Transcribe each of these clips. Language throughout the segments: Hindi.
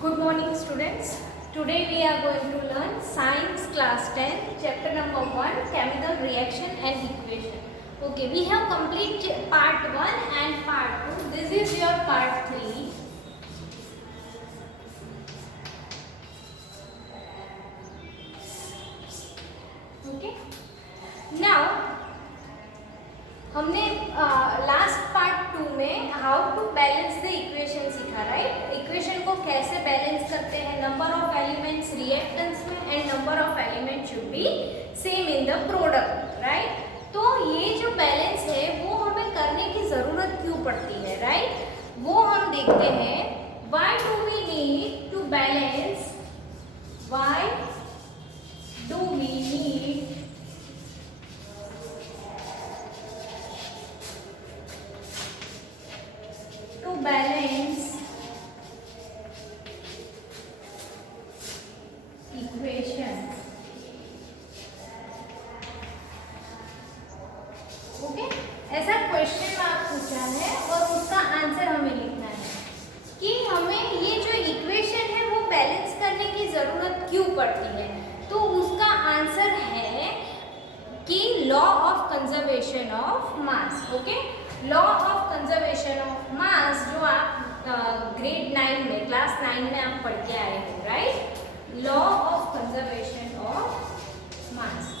Good morning students. Today we are going to learn Science class 10 chapter number 1 chemical reaction and equation. Okay, we have complete part 1 and part 2. This is your part 3. Okay. Now हमने लास्ट पार्ट 2 में how to balance the equation सीखा, राइट। इक्वेशन को कैसे बैलेंस करते हैं, नंबर ऑफ एलिमेंट्स रिएक्टेंट्स में and number of element should be same in the product, right. तो ये जो बैलेंस है वो हमें करने की ज़रूरत क्यों पड़ती है, राइट, वो हम देखते हैं। Why do we need to balance, why do we need balance equation। Okay, ऐसा क्वेश्चन मार्क पूछा है और उसका आंसर हमें लिखना है कि हमें ये जो इक्वेशन है वो बैलेंस करने की जरूरत क्यों पड़ती है। तो उसका आंसर है कि law of conservation of mass. Okay, law of conservation of मास जो आप ग्रेड 9 में, क्लास 9 में आप पढ़ के आए हो, right. Law of conservation of mass.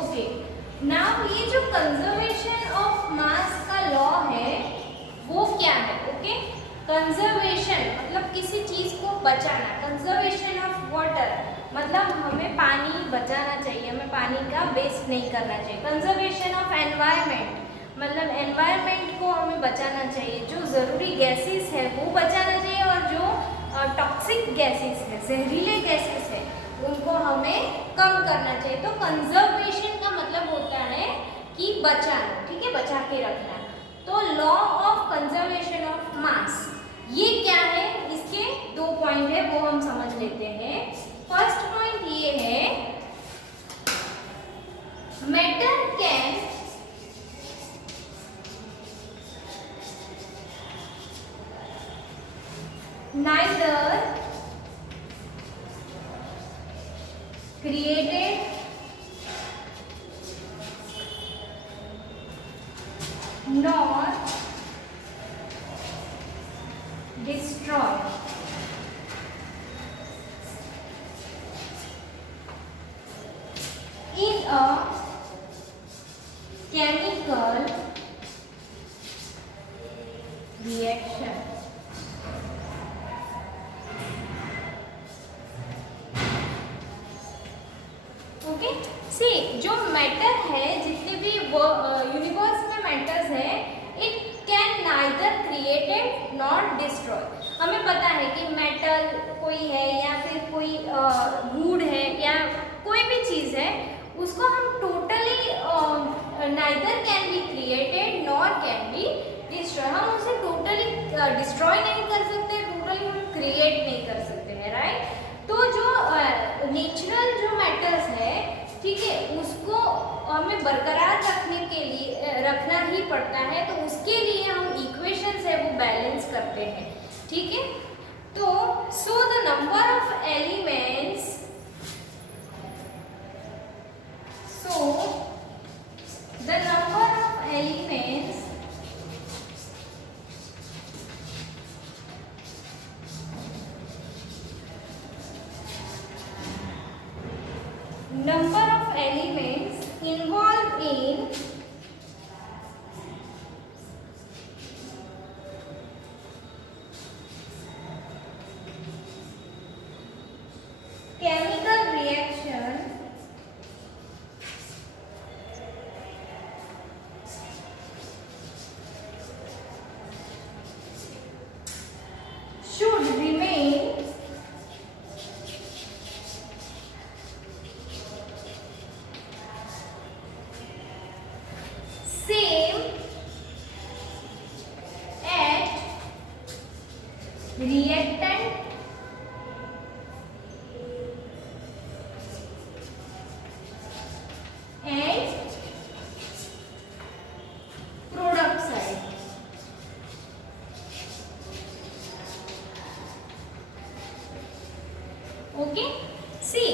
Okay, now ये जो कंजर्वेशन ऑफ मास का लॉ है वो क्या है। ओके, कंजर्वेशन मतलब किसी चीज को बचाना। कंजर्वेशन ऑफ वाटर मतलब हमें पानी बचाना चाहिए, हमें पानी का वेस्ट नहीं करना चाहिए। कंजर्वेशन ऑफ एनवायरनमेंट मतलब एनवायरनमेंट को हमें बचाना चाहिए, जो ज़रूरी गैसेस है वो बचाना चाहिए और जो टॉक्सिक गैसेस है, जहरीले गैसेस है, उनको हमें कम करना चाहिए। तो कंजर्वेशन का मतलब होता है कि बचाना, ठीक है, बचा के रखना। तो लॉ ऑफ कंजर्वेशन ऑफ मास ये क्या है, इसके दो पॉइंट है वो हम समझ लेते हैं। फर्स्ट पॉइंट ये है, matter can neither created nor destroy in a chemical reaction। Okay, see जो मैटर है, जितने भी यूनिवर्स में मैटर्स है, it can neither created not destroy. हमें पता है कि मेटल कोई है या फिर कोई वुड है या कोई भी चीज़ है, उसको हम totally neither can be created nor can be destroy. हम उसे टोटली डिस्ट्रॉय नहीं कर सकते, टोटली हम क्रिएट नहीं कर सकते हैं, राइट। तो जो नेचुरल जो मैटर्स है, ठीक है, उसको हमें बरकरार रखने के लिए रखना ही पड़ता है। तो उसके लिए हम इक्वेशंस है वो बैलेंस करते हैं, ठीक है। तो so the number of elements, so the number of elements number of elements involved in chemical reaction should remain same at reactant okay, see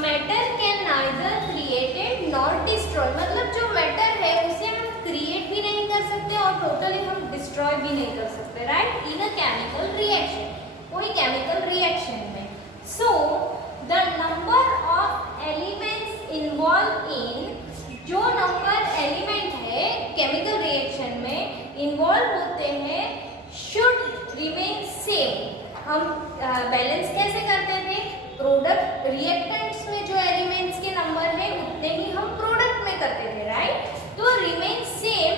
matter can neither created nor destroy, मतलब जो मैटर है उसे हम क्रिएट भी नहीं कर सकते और टोटली हम डिस्ट्रॉय भी नहीं कर सकते, right, in a chemical reaction, कोई केमिकल रिएक्शन में। So the number of elements involve in, जो नंबर एलिमेंट है केमिकल रिएक्शन में इन्वॉल्व होते हैं, शुड रिमेन सेम। हम बैलेंस कैसे करते थे, प्रोडक्ट रिएक्टेंट्स में जो एलिमेंट्स के नंबर है उतने ही हम प्रोडक्ट में करते थे, राइट, तो remain same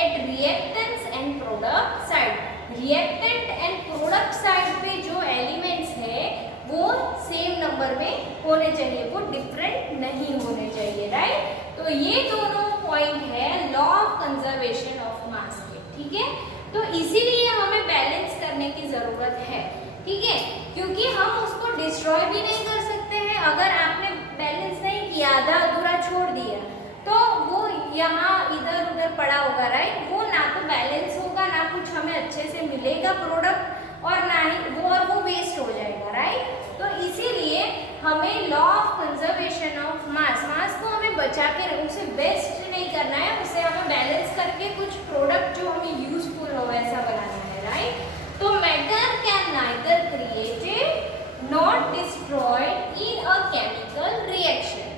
at reactants and product side, reactant and product side पे जो एलिमेंट्स है वो सेम नंबर में होने चाहिए, वो डिफरेंट नहीं होने चाहिए, राइट। तो ये दोनों पॉइंट है लॉ ऑफ कंजर्वेशन ऑफ मास के, ठीक है। तो इसीलिए हमें बैलेंस करने की जरूरत है, ठीक है, क्योंकि हम उसको डिस्ट्रॉय भी नहीं कर सकते हैं। अगर आपने बैलेंस नहीं किया, आधा अधूरा छोड़ दिया, तो वो यहाँ इधर उधर पड़ा होगा, राइट, वो ना तो बैलेंस होगा, ना कुछ हमें अच्छे से मिलेगा प्रोडक्ट, और ना ही वो वेस्ट हो जाएगा, राइट। तो इसीलिए हमें law of conservation of mass, mass को हमें बचा के, उसे वेस्ट नहीं करना है, उसे हमें बैलेंस करके कुछ प्रोडक्ट जो हमें यूजफुल हो वैसा बनाना है, राइट। तो matter can neither created not destroyed in a chemical reaction.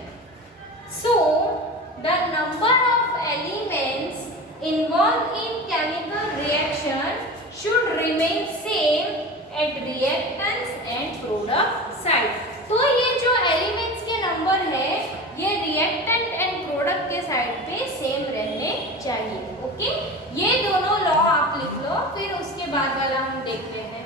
So the number of elements involve in chemical reaction should remain same at reactants and product side। तो ये जो एलिमेंट्स के नंबर है ये रिएक्टेंट एंड प्रोडक्ट के साइड पे सेम रहने चाहिए, ओके। ये दोनों लॉ आप लिख लो, फिर उसके बाद वाला हम देखते हैं।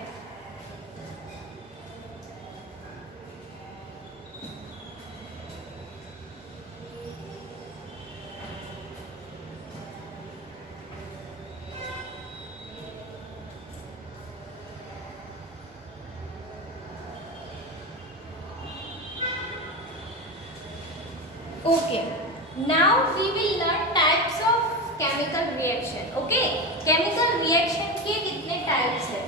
Okay, now we will learn types of chemical reaction, okay। chemical reaction के कितने types है,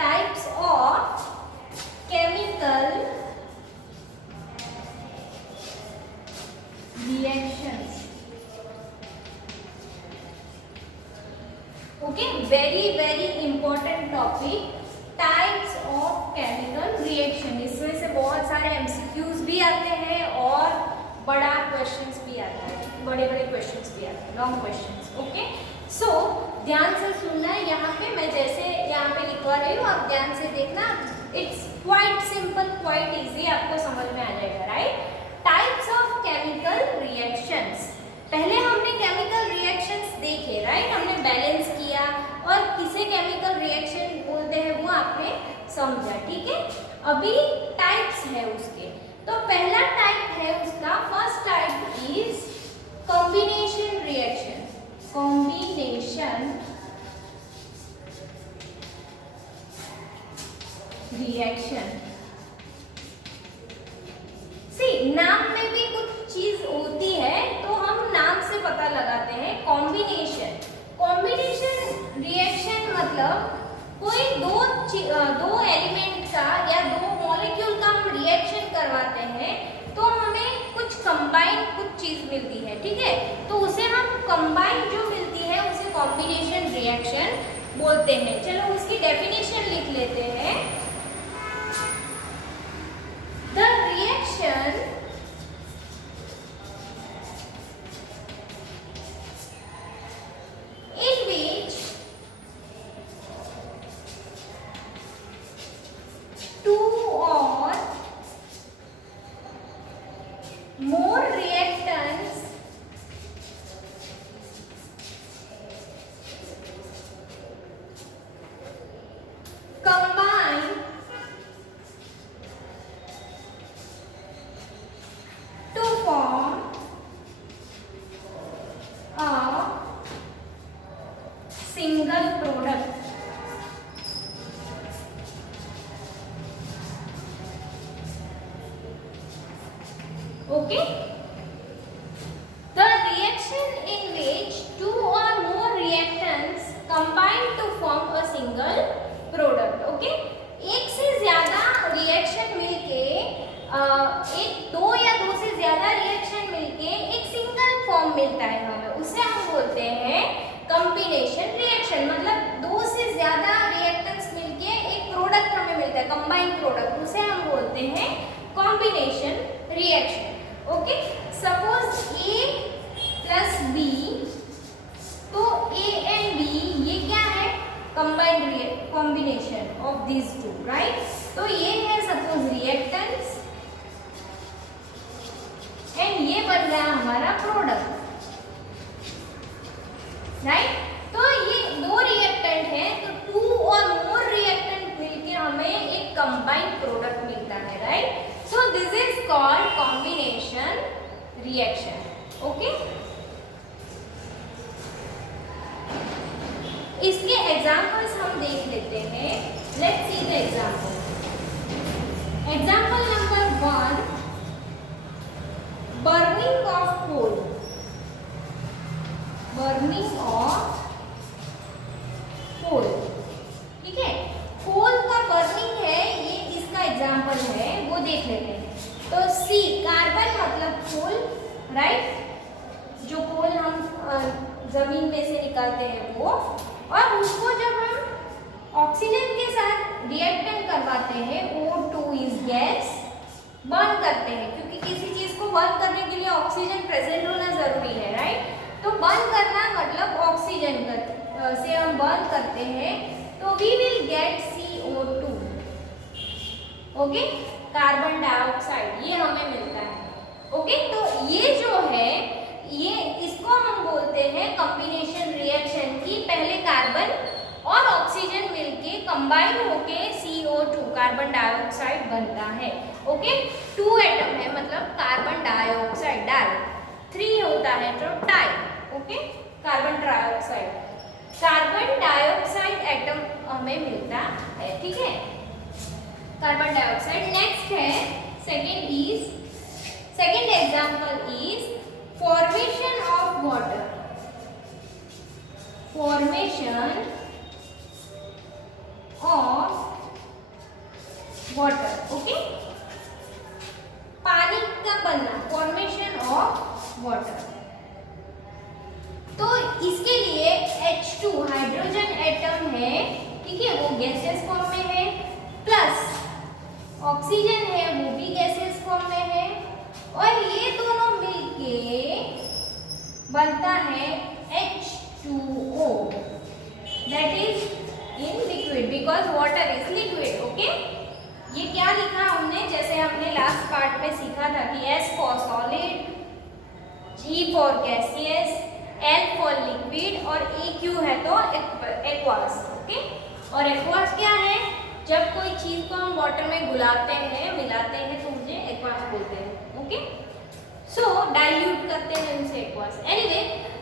types of chemical reactions, okay, very important topic, types of chemical reaction। इसमें से बहुत सारे MCQs भी आते हैं और बड़ा क्वेश्चंस भी आता है, बड़े क्वेश्चंस भी आते हैं, लॉन्ग क्वेश्चंस, ओके। सो ध्यान से सुनना है, यहाँ पे मैं जैसे यहाँ पे लिखवा रही हूँ, आप ध्यान से देखना, it's quite simple, quite easy, आपको समझ में आ जाएगा, right. Types of chemical reactions, पहले हमने केमिकल रिएक्शंस देखे, राइट, हमने बैलेंस किया और किसे केमिकल रिएक्शन बोलते हैं वो आपने समझा, ठीक है। अभी टाइप्स है उसके, तो पहला टाइप है उसका, first type is combination reaction, combination reaction. See नाम में भी कुछ चीज होती है तो हम नाम से पता लगाते हैं। कॉम्बिनेशन, कॉम्बिनेशन रिएक्शन मतलब कोई दो एलिमेंट का या दो मॉलिक्यूल का हम रिएक्शन करवाते हैं तो हमें कुछ कंबाइन कुछ चीज मिलती है, ठीक है, तो उसे हम कंबाइन जो मिलती है उसे कॉम्बिनेशन रिएक्शन बोलते हैं। चलो उसकी डेफिनेशन लिख लेते हैं। The reaction in which two or more reactants combine to form okay, the reaction in which two or more reactants combine to form a single product. Okay, एक से ज्यादा रिएक्शन मिलके एक दो या दो से ज्यादा रिएक्शन मिलके एक सिंगल फॉर्म मिलता है हमें, उसे हम बोलते हैं कॉम्बिनेशन रिएक्शन। मतलब दो से ज्यादा रिएक्टेंट्स मिलके एक प्रोडक्ट हमें मिलता है, कंबाइंड प्रोडक्ट, उसे हम बोलते हैं combination reaction. Okay, suppose A plus B, तो ए एंड बी ये क्या है, combined combination of this two, right. तो ये है सपोज रिएक्टेंट्स एंड ये बन गया हमारा प्रोडक्ट, राइट। तो ये दो रिएक्टेंट है, तो टू और मोर रिएक्टेंट मिलके हमें एक कंबाइंड प्रोडक्ट मिलता है, right. So this is called combination reaction. Okay, इसके एग्जांपल्स हम देख लेते हैं। Let's see the example. Example number 1, burning of coal. Burning of coal, ठीक है। कोल का बर्निंग है, ये इसका एग्जांपल है, वो देख लेते हैं। तो सी, कार्बन मतलब कोल, राइट, जो कोल हम जमीन में से निकालते हैं वो, और उसको जब हम ऑक्सीजन के साथ रिएक्टेंट करवाते हैं, O2 इज गैस, बर्न करते हैं, क्योंकि किसी चीज को बर्न करने के लिए ऑक्सीजन प्रेजेंट होना जरूरी है, राइट। तो बर्न करना मतलब ऑक्सीजन से हम बर्न करते हैं, तो we will get CO2, okay, carbon dioxide, ये हमें मिलता है। ओके, तो ये जो है, ये इसको हम बोलते हैं कॉम्बिनेशन रिएक्शन की। पहले कार्बन और ऑक्सीजन मिलके कंबाइन होके CO2 कार्बन डाइऑक्साइड बनता है। ओके, 2 एटम है, मतलब कार्बन डाइऑक्साइड, डाई, 3 होता है तो tie. Okay, carbon dioxide, carbon dioxide atom हमें मिलता है, ठीक है, कार्बन डाइऑक्साइड। नेक्स्ट है second example is formation of water। formation of water, okay, पानी का बनना, formation of water। तो इसके लिए H2 हाइड्रोजन एटम है, ठीक है, वो गैसियस फॉर्म में है, प्लस ऑक्सीजन है, वो भी गैसियस फॉर्म में है, और ये दोनों मिलके बनता है H2O, that is in liquid because water is liquid। Okay, ये क्या लिखा हमने, जैसे हमने लास्ट पार्ट में सीखा था कि S for solid, G for gaseous, L for liquid और AQ है तो aqueous। ओके, और aqueous क्या है, जब कोई चीज को हम वाटर में घुलाते हैं, मिलाते हैं, तो मुझे aqueous बोलते हैं। ओके, सो डाइल्यूट करते हैं उसे aqueous। Anyway,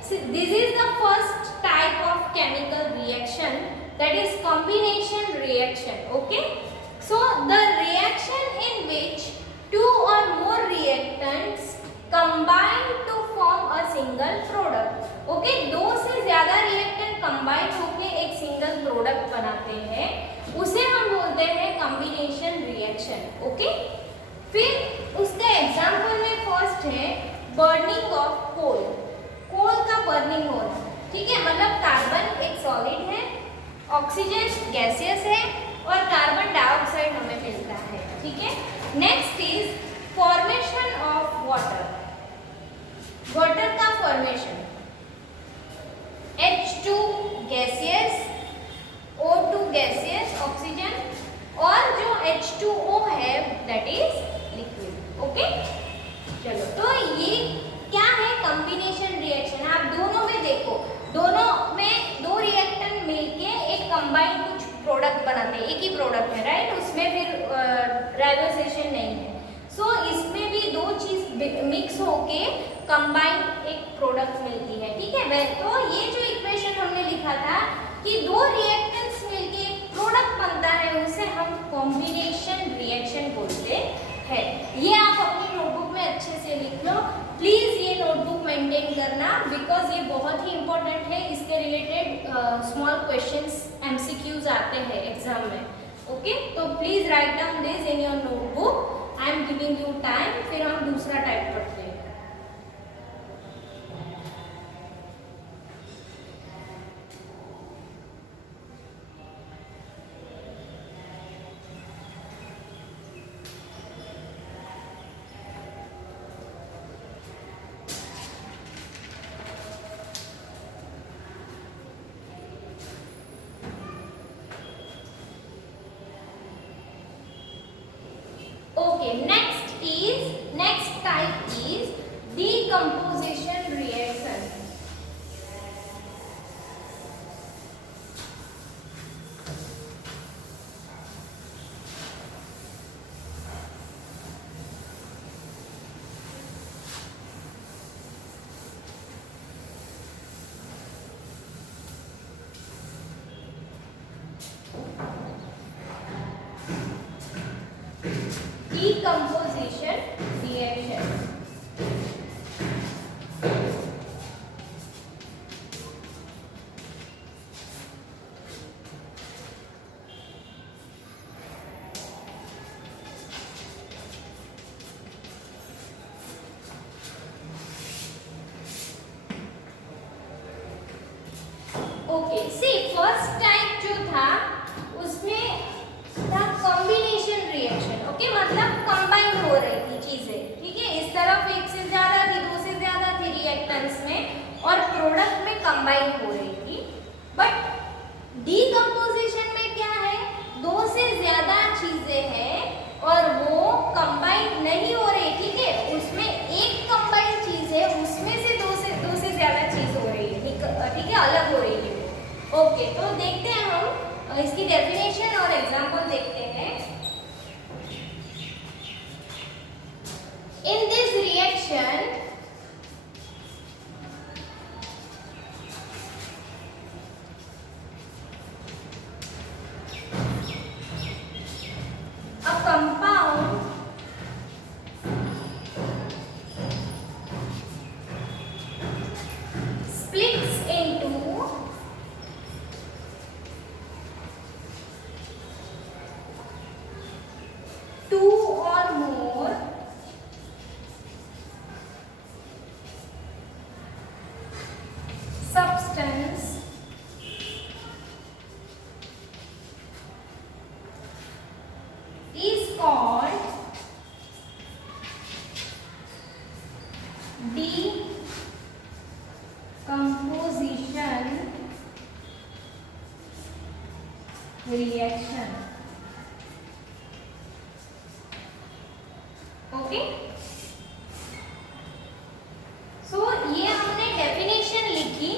this is the first type of chemical reaction, that is combination reaction. Okay, so the reaction in which 2 or more reactants combine to form a single product. Okay, 2 से ज्यादा रिएक्टेंट कंबाइन होकर एक सिंगल प्रोडक्ट बनाते हैं, उसे हम बोलते हैं कॉम्बिनेशन रिएक्शन। ओके, फिर उसके एग्जाम्पल में फर्स्ट है बर्निंग ऑफ कोल। कोल का बर्निंग होना, ठीक है, मतलब कार्बन एक सॉलिड है, ऑक्सीजन गैसियस है, और कार्बन डाइऑक्साइड हमें मिलता है, ठीक है। Next is formation of water. Water का formation, H2 gaseous, O2 gaseous oxygen, और जो H2O है दैट इज लिक्विड। ओके, चलो, तो ये क्या है, कॉम्बिनेशन रिएक्शन। आप दोनों में देखो, दोनों में 2 रिएक्टेंट मिलके एक कंबाइंड कुछ प्रोडक्ट बनाते हैं, एक ही प्रोडक्ट है, राइट, उसमें फिर राइबोसेशन नहीं है। सो इसमें भी 2 चीज मिक्स होके कंबाइंड एक प्रोडक्ट मिलती है, ठीक है। तो ये जो इक्वेशन हमने लिखा था कि 2 रिएक्टेंट्स मिलके एक प्रोडक्ट बनता है, उसे हम कॉम्बिनेशन रिएक्शन बोलते हैं। ये आप अपनी नोटबुक में अच्छे से मेंटेन करना, बिकॉज ये बहुत ही इंपॉर्टेंट है। इसके रिलेटेड स्मॉल क्वेश्चंस एमसीक्यूज आते हैं एग्जाम में। ओके, तो please write down this in your notebook. I am giving you time, फिर हम दूसरा टाइप करते हैं। Okay, next type is decomposition reaction. Decomposition reaction. Okay, see first type जो था उसमें था कॉम्बिनेशन रिएक्शन। ओके, मतलब कंबाइन हो रही थी चीजें, ठीक है। इस तरफ एक से ज्यादा थी, दो से ज्यादा थी रिएक्टेंट्स में और प्रोडक्ट में कंबाइन हो रही थी। बट डीकंपोजिशन में क्या है, दो से ज्यादा चीजें हैं और वो कंबाइन नहीं हो रही, ठीक है। उसमें एक कंबाइन चीज है, उसमें से दो से ज्यादा चीज हो रही है, ठीक है, अलग हो रही है। ओके, तो देखते हैं हम इसकी डेफिनेशन और एग्जांपल देखते हैं। इन this reaction a compound splits into two or more substance is called decomposition reaction. Okay, so ये हमने डेफिनेशन लिखी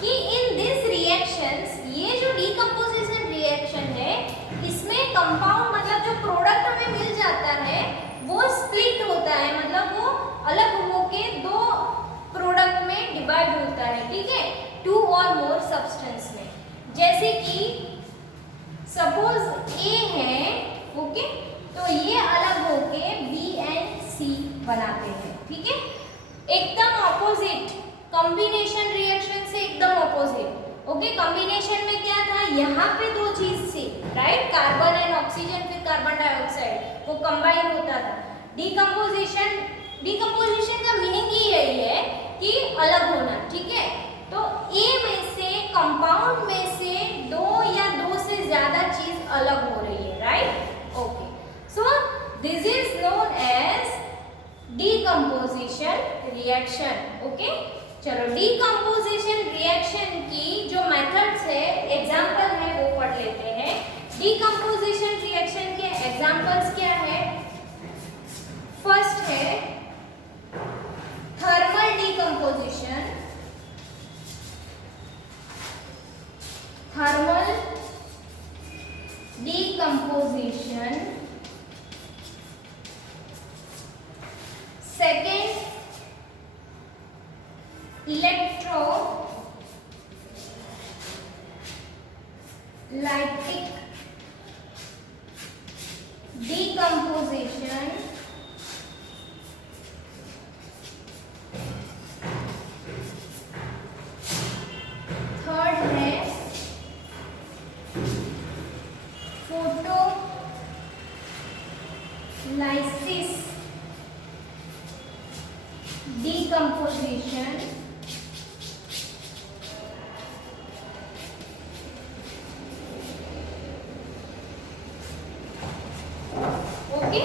कि इन दिस रिएक्शंस, ये जो डीकंपोजिशन रिएक्शन है इसमें कंपाउंड मतलब जो प्रोडक्ट हमें मिल जाता है वो स्प्लिट होता है, मतलब वो अलग होके दो प्रोडक्ट में डिवाइड होता है, ठीक है, टू और मोर सब्सटेंस में। जैसे कि सपोज ए है, ओके, तो ये अलग होके बी एंड सी बनाते हैं, ठीक है। एकदम ऑपोजिट, कॉम्बिनेशन रिएक्शन से एकदम ऑपोजिट। ओके, कॉम्बिनेशन में क्या था, यहाँ पे दो चीज थी, राइट, कार्बन एंड ऑक्सीजन, फिर कार्बन डाइऑक्साइड, वो कंबाइन होता था। डीकंपोजिशन का मीनिंग ही यही है कि अलग होना, ठीक है। तो ए में से, कंपाउंड में से दो या दो से ज्यादा चीज अलग हो रही है, right. Okay, so this is known as decomposition reaction. Okay, चलो decomposition reaction की जो मेथड्स है, एग्जांपल है, वो पढ़ लेते हैं। decomposition reaction के एग्जांपल्स क्या है? फर्स्ट है thermal decomposition, thermal decomposition। Second, electrolytic decomposition। decomposition okay.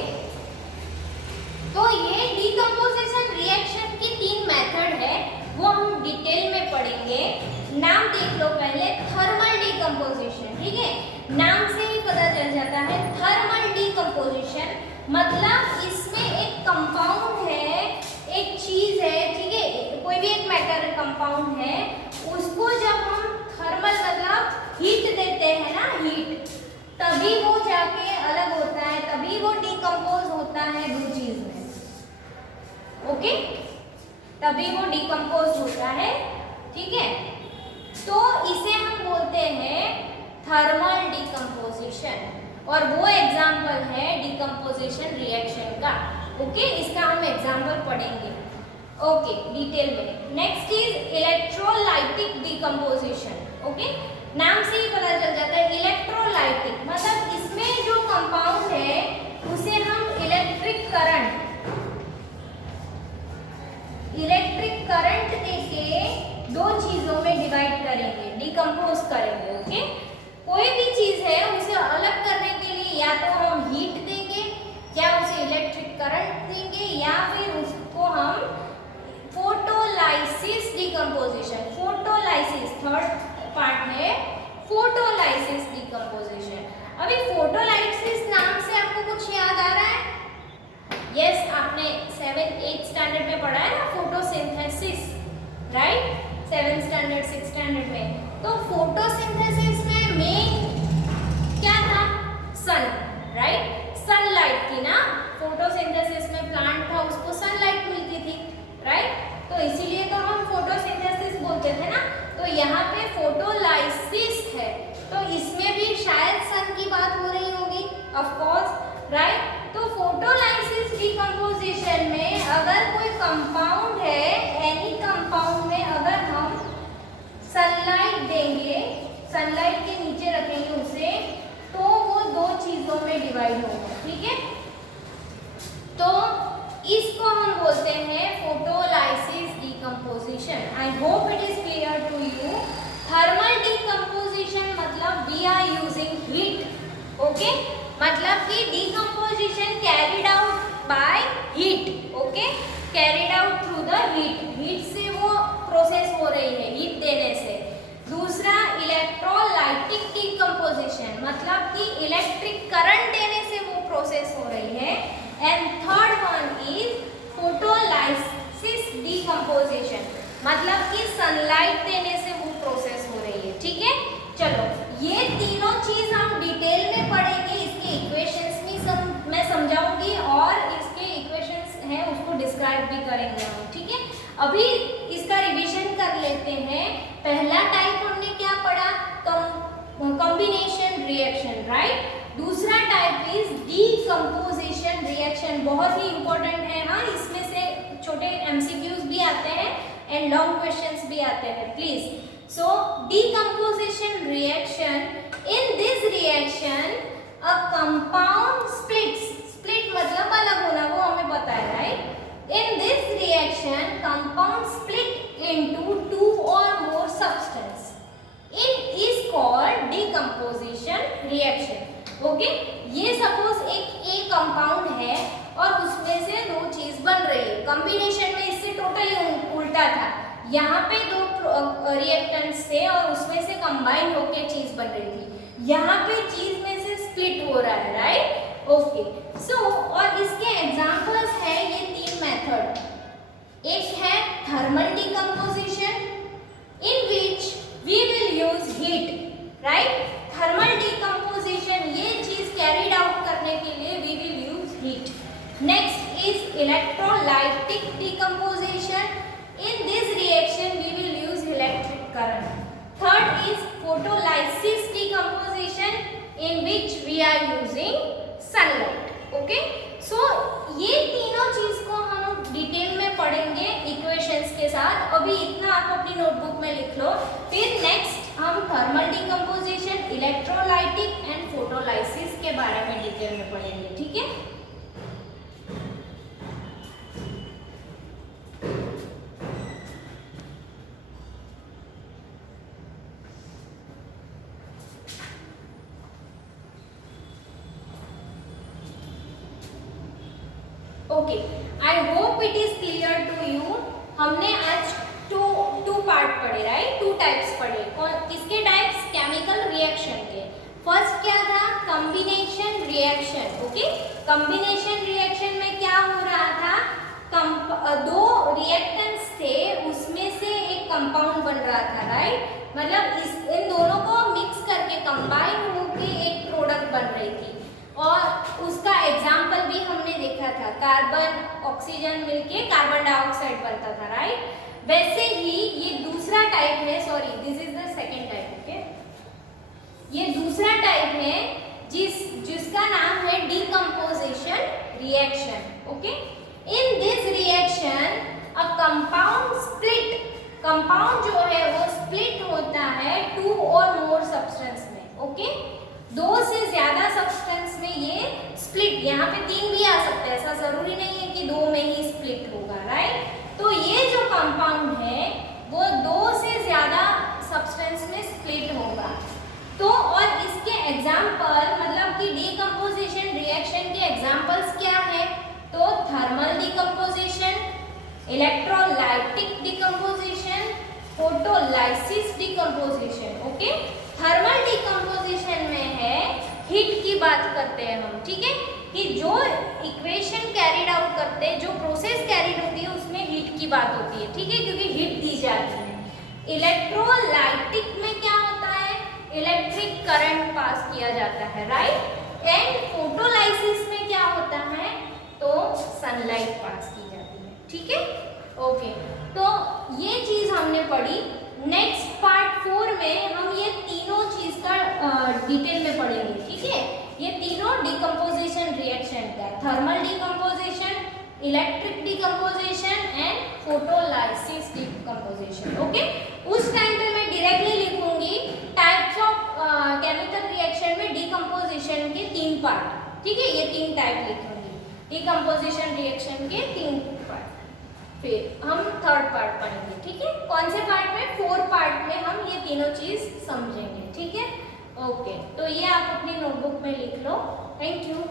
तो ये डिकम्पोजिशन रिएक्शन की 3 मेथड है, वो हम डिटेल में पढ़ेंगे। नाम देख लो पहले, थर्मल डिकम्पोजिशन, ठीक है, नाम से ही पता चल जाता है। थर्मल डिकम्पोजिशन मतलब इसमें एक कंपाउंड है, एक चीज है, ठीक है, कोई भी एक मैटर कंपाउंड है, उसको जब हम थर्मल मतलब हीट देते हैं ना, हीट, तभी वो जाके अलग होता है, तभी वो डिकम्पोज होता है दो चीज में, ओके, तभी वो डिकम्पोज होता है, ठीक है। तो इसे हम बोलते हैं थर्मल डिकम्पोजिशन, और वो एग्जाम्पल है डिकम्पोजिशन रिएक्शन का, ओके। इसका हम एग्जाम्पल पढ़ेंगे, ओके, डिटेल में। Next is electrolytic decomposition, okay, नाम से ही पता चल जाता है इलेक्ट्रोलाइटिक मतलब इसमें जो कंपाउंड है उसे हम इलेक्ट्रिक करंट देके दो चीजों में डिवाइड करेंगे, डिकम्पोज करेंगे, ओके। कोई भी चीज है उसे अलग करने के लिए या तो हम हीट देंगे, या उसे इलेक्ट्रिक करंट देंगे, या फिर उसको हम photolysis decomposition, photolysis third part है फोटोलाइसिस डिकम्पोजिशन। अभी फोटोलाइसिस नाम से आपको कुछ याद आ रहा है? यस, आपने 7th 8th स्टैंडर्ड में पढ़ा है ना photosynthesis, right, 7th standard 6th standard में। तो फोटोसिंथेसिस में मेन क्या था? सन, राइट, सनलाइट थी ना, फोटोसिंथेसिस में प्लांट था उसको सनलाइट मिलती थी, राइट, तो इसीलिए तो हम फोटोसिंथेसिस बोलते थे ना। तो यहाँ पे फोटोलाइसिस है, तो इसमें भी शायद सन की बात हो रही होगी, ऑफ कोर्स, राइट। तो फोटोलाइसिस डिकम्पोजिशन में अगर कोई कंपाउंड है, एनी कंपाउंड में अगर हम सनलाइट देंगे, सनलाइट के नीचे रखेंगे उसे, तो वो दो चीजों में डिवाइड होगा, ठीक है। तो इसको हम बोलते हैं photolysis decomposition. I hope it is clear to you. Thermal decomposition मतलब we are using heat, okay, मतलब कि decomposition carried out by heat, okay, carried out through the heat, heat से वो प्रोसेस हो रही है, हीट देने से। दूसरा इलेक्ट्रोलाइटिक डिकम्पोजिशन मतलब कि इलेक्ट्रिक करंट देने से वो प्रोसेस हो रही है। And third one is photolysis decomposition मतलब कि सनलाइट देने से वो प्रोसेस हो रही है, ठीक है। चलो, ये तीनों चीज हम डिटेल में पढ़ेंगे, इसके इक्वेशंस भी मैं समझाऊंगी और इसके इक्वेशंस हैं उसको डिस्क्राइब भी करेंगे हम, ठीक है। अभी इसका रिवीजन कर लेते हैं। पहला टाइप हमने क्या पढ़ा? Combination reaction, right. दूसरा टाइप इज डिकम्पोजिशन रिएक्शन, बहुत ही इंपॉर्टेंट है, हाँ, इसमें से छोटे एमसीक्यूज भी आते हैं एंड लॉन्ग क्वेश्चंस भी आते हैं, please. So decomposition reaction, in this reaction a compound splits, split मतलब अलग होना, वो हमें पता है, right. In this reaction compound split into 2 or more substance, it is called decomposition reaction, okay. ये सपोज एक ए कंपाउंड है और उसमें से दो चीज बन रही है, कॉम्बिनेशन में इससे टोटली उल्टा था, यहाँ पे दो रिएक्टेंट्स थे और उसमें से कंबाइन होके चीज बन रही थी, यहाँ पे चीज में से स्प्लिट हो रहा है, राइट, ओके। सो और इसके एग्जांपल्स है ये 3 मेथड। एक है thermal decomposition in which we will use heat, right. Thermal decomposition, ये चीज कैरिड आउट करने के लिए we will use heat. Next is electrolytic decomposition, in this reaction we will use electric current. Third is photolysis decomposition in which we are using sunlight, okay. So ये तीनों चीज को हम डिटेल में पढ़ेंगे इक्वेशंस के साथ। अभी इतना आप अपनी नोटबुक में लिख लो, फिर नेक्स्ट हम thermal decomposition, electrolytic and photolysis के बारे में डिटेल में पढ़ेंगे, ठीक है। Okay, I hope it is clear to you. हमने आज टू पार्ट पढ़े, राइट, 2 टाइप्स पढ़े। किसके टाइप्स? केमिकल रिएक्शन के। फर्स्ट क्या था? Combination reaction. Okay, combination reaction में क्या हो रहा था? 2 रिएक्टेंट्स थे, उसमें से एक कंपाउंड बन रहा था, राइट, मतलब इन दोनों को मिक्स करके कंबाइन होके एक प्रोडक्ट बन रही थी। और उसका एग्जाम्पल भी हमने देखा था, कार्बन ऑक्सीजन मिलके कार्बन डाइऑक्साइड बनता था, राइट। वैसे ही ये दूसरा टाइप है, sorry this is the second type. Okay, ये दूसरा टाइप है जिसका नाम है decomposition reaction. Okay, in this reaction a compound split, compound जो है वो स्प्लिट होता है 2 और मोर सब्सटेंस में। ओके, 2 से ज्यादा सब्सटेंस में ये स्प्लिट, यहाँ पे 3 भी आ सकता है, ऐसा जरूरी नहीं है कि 2 में ही स्प्लिट होगा, राइट। तो ये जो कंपाउंड है वो 2 से ज्यादा सब्सटेंस में स्प्लिट होगा। तो और इसके एग्जाम्पल, मतलब कि डीकंपोजिशन रिएक्शन के एग्जाम्पल्स क्या है? तो thermal decomposition, electrolytic decomposition, photolysis decomposition. Okay, thermal decomposition में है, हीट की बात करते हैं हम, ठीक है, कि जो इक्वेशन कैरिड आउट करते हैं, जो प्रोसेस कैरिड होती है उसमें हीट की बात होती है, ठीक है, क्योंकि हीट दी जाती है। इलेक्ट्रोलाइटिक में क्या होता है? इलेक्ट्रिक करंट पास किया जाता है, राइट। एंड फोटोलाइसिस में क्या होता है? तो सनलाइट पास की जाती है, ठीक है। ओके, तो ये चीज हमने पढ़ी। नेक्स्ट पार्ट 4 में हम ये तीनों चीज का डिटेल में पढ़ेंगे, ठीक है। ये तीनों डीकंपोजिशन रिएक्शन का, thermal decomposition, electric decomposition and photolysis decomposition. Okay, उस टाइम पे मैं डायरेक्टली लिखूंगी टाइप्स ऑफ केमिकल रिएक्शन में डीकंपोजिशन के 3 पार्ट, ठीक है, ये 3 टाइप लिखूंगी डीकंपोजिशन रिएक्शन के 3 पार्ट। फिर हम 3rd पार्ट पढ़ेंगे, ठीक है। कौन से पार्ट में? 4 पार्ट में हम ये तीनों चीज समझेंगे, ठीक है। ओके, तो ये आप अपनी नोटबुक में लिख लो। Thank you.